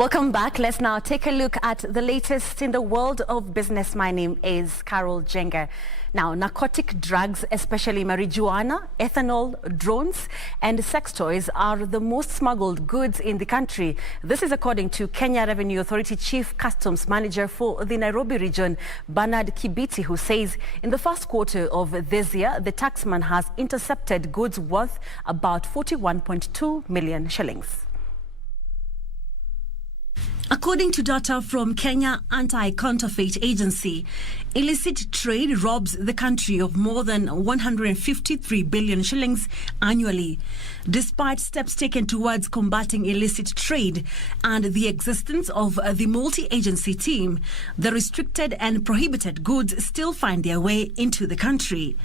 Welcome back. Let's now take a look at the latest in the world of business. My name is Carol Jenga. Now, narcotic drugs, especially marijuana, ethanol, drones and sex toys are the most smuggled goods in the country. This is according to Kenya Revenue Authority Chief Customs Manager for the Nairobi region, Bernard Kibiti, who says in the first quarter of this year, the taxman has intercepted goods worth about 41.2 million shillings. According to data from Kenya Anti-Counterfeit Agency, illicit trade robs the country of more than 153 billion shillings annually. Despite steps taken towards combating illicit trade and the existence of the multi-agency team, the restricted and prohibited goods still find their way into the country.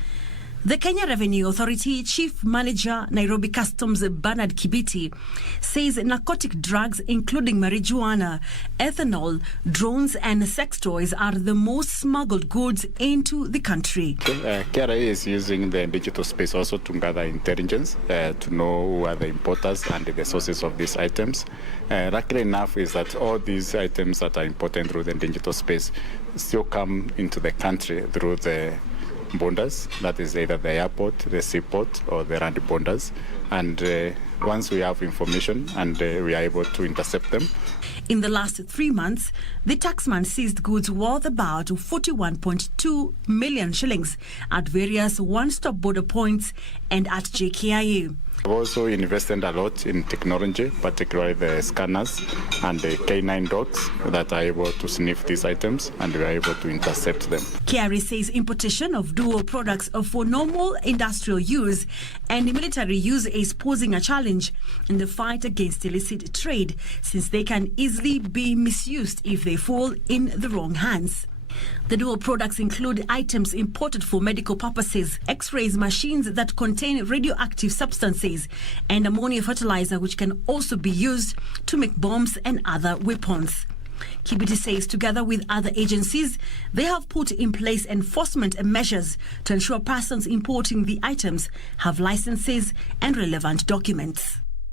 The Kenya Revenue Authority Chief Manager, Nairobi Customs, Bernard Kibiti, says narcotic drugs, including marijuana, ethanol, drones and sex toys are the most smuggled goods into the country. KRA is using the digital space also to gather intelligence, to know who are the importers and the sources of these items. Luckily enough is that all these items that are imported through the digital space still come into the country through the borders, that is either the airport, the seaport or the land borders, and once we have information and we are able to intercept them. In the last 3 months, the taxman seized goods worth about 41.2 million shillings at various one-stop border points and at JKIA. We've also invested a lot in technology, particularly the scanners and the K9 dogs that are able to sniff these items, and we are able to intercept them. KRA says importation of dual products for normal industrial use and military use is posing a challenge in the fight against illicit trade, since they can easily be misused if they fall in the wrong hands. The dual products include items imported for medical purposes, X-rays machines that contain radioactive substances, and ammonia fertilizer, which can also be used to make bombs and other weapons. Kibiti says together with other agencies, they have put in place enforcement measures to ensure persons importing the items have licenses and relevant documents.